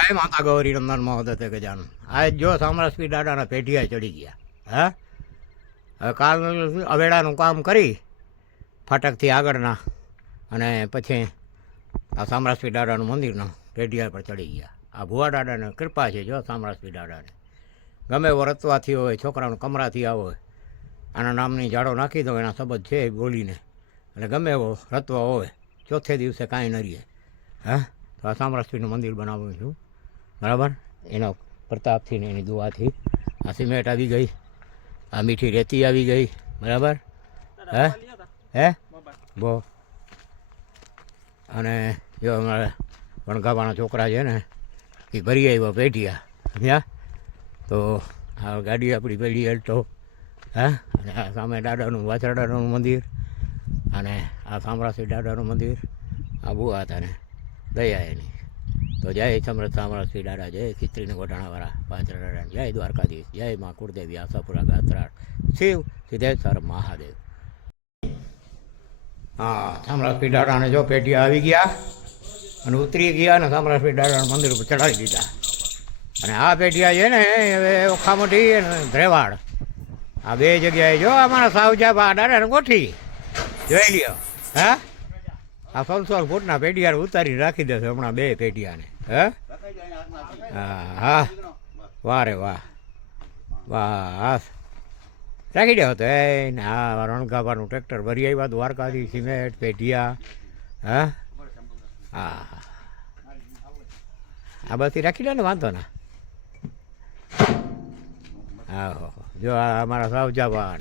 જય માતા ગૌરી નંદન મહોદય ગજાનન આ જો સામરાસપી દાદાના પેઢિયા ચડી ગયા. હા? હવે કાલ અવેડાનું કામ કરી, ફાટકથી આગળના અને પછી આ સામરાસપી દાદાનું મંદિરના પેઢિયા પર ચડી ગયા. આ ભુવા દાદાને કૃપા છે જો સામરાસપી દાદાને. ગમે એવો રતવાથી હોય, છોકરાનું કમરાથી આવો હોય, આના નામની જાડો નાખી દો, એના શબ્દ છે બોલીને. એટલે ગમે એવો રતવા હોય, ચોથે દિવસે કાંઈ ન રહીએ હા? તો આ સામરાસપીનું મંદિર બનાવું છું. બરાબર? એના પ્રતાપથી ને એની દુઆથી. આ સિમેન્ટ આવી ગઈ. આ મીઠી રેતી આવી ગઈ. બરાબર? હે? હે? બો. અને જો અમારા વણગાવાના છોકરા છે ને, એ ભરી આવ્યા પેઢિયા સમજ્યા? તો આ ગાડી આપણી પેઢી અલ્ટો હા? અને આ સામે દાદાનું વાછરડાનું મંદિર અને આ સામરાસી દાદાનું મંદિર. આ બુઆ હતા ને, દયા એની. તો જય સમૃદ્ધ શ્રી દાદા, જય ખીચડીને ગોટાણાવાળા વાછરડા જય દ્વારકાધીશ, જય મા કુળદેવી, આશાપુરા ગાત્રાળ, શિવ, સિદ્ધેશ્વર, મહાદેવ. હા સામરાસી દાદાને જો પેઢિયા આવી ગયા અને ઉતરી ગયા અને શ્રી દાદાના મંદિર ઉપર ચડાવી દીધા. અને આ પેટિયા છે ને, હવે ઓખામોટી અને ધ્રેવાડ. આ બે જગ્યાએ જો અમારા સાવજા દાદાને ગોઠી. જોઈ લ્યો. હા? આ સોળ ફૂટના પેઢિયાને ઉતારી રાખી દેશે હમણાં બે પેઢિયાને, હે? હા હા. વાહ રે વાહ. વાહ. રાખી દો તો એ ને આ રણગાભાનું ટ્રેક્ટર ભરી આવ્યા દ્વારકાથી સિમેન્ટ, પેઢિયા, હા? હા આ બધી રાખી દે ને વાંધો ના. હા, હો હો. જો આ અમારા સાવજાવાન.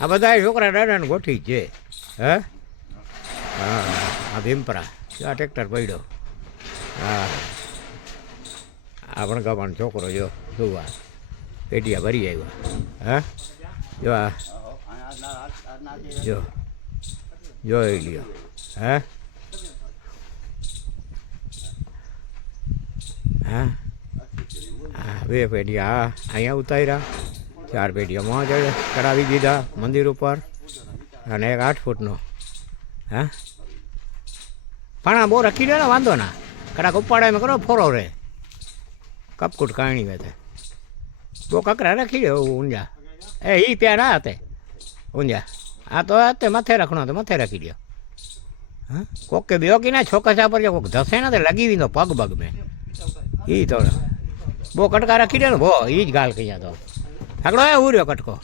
આ બધા છોકરા દાદાને ગોઠી છે, હે? હા. આ ભીમપરા. આ ટ્રેક્ટર પડ્યો. હા. આ પણ ગવાનો છોકરો જો સુવા પેટીયા ભરી આવ્યા. હા? જો આ. જો. જોઈ લ્યો. હે? હા? હા બે પેઢિયા હા અહીંયા ઉતાર્યા. ચાર પેઢિયા મોં ચડે ચડાવી દીધા મંદિર ઉપર. અને એક આઠ ફૂટનો. હા? પણ બહુ રખી દે ને વાંધો ના. કડાક ઉપાડે એમ કરો, ફોરો રે. કપકૂટ કાણી વેતે બહુ કકરા રાખી દે ઊંજા એ ઈ પ્યા ના હતે. ઊંજા આ તો તે માથે રાખણો તો માથે રાખી દો હા? કોક કે બેઓ ના છોકસા પર કોક ધસે ના લગી વિનો પગ પગ મેં. ઈ તો બહુ કટકા રાખી દે ને, બહુ, ઈ જ ગાલ કહી તો. આગળ એ ઉર્યો કટકો.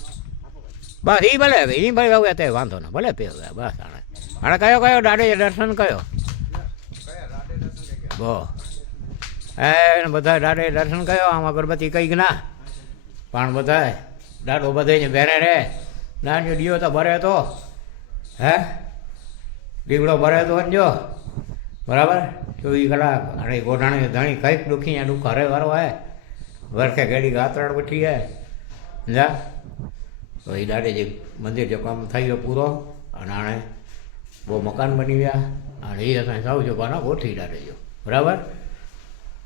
બસ એ ભલે એ ભલે તે વાંધો ના, ભલે પે બસ આણે. આણે કયો કયો, દાડે દર્શન કયો? બો એ બધા દાડે દર્શન કયો આમ અગરબત્તી કંઈક ના. પણ બધા દાડો બધાને બેરે રે. નાનો ડીયો તો ભરે તો. હે? દીવડો ભરે તો જો બરાબર? ચોવીસ કલાક અને ગોઠાણી, ધણી કંઈક દુખી ત્યાં દુઃખ હરે વારો હે. વરખે ઘડી ગાતરાડ બઠી હે. જા તો એ દાડે જે મંદિર જો કામ થઈ ગયો પૂરો. અને આણે બહુ મકાન બની ગયા. અને એ અસાં સૌ જોવાના ગોઠવી દાડે જો. બરાબર?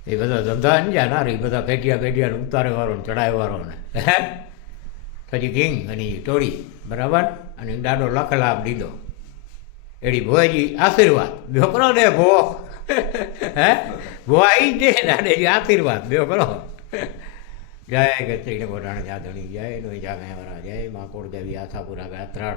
એ બધા ધંધા જ્યાં ના રે બધા પેટિયા પેટિયા ઉતારે વાળો ને ચડાવે વાળો ને. હે? પછી કિંગ અને ટોળી, બરાબર? અને દાડો લખ લાભ દીધો એડી ભોજી આશીર્વાદ બ્યો કરો ને ભો. હે? ભો આવી દે દાડેજી આશીર્વાદ બ્યો કરો જય ગત્રીને ગોડાણ જાધણી, જય નો જાગણવાળા જય મા કોળદેવી આથાપુરા ગાત્રાળ.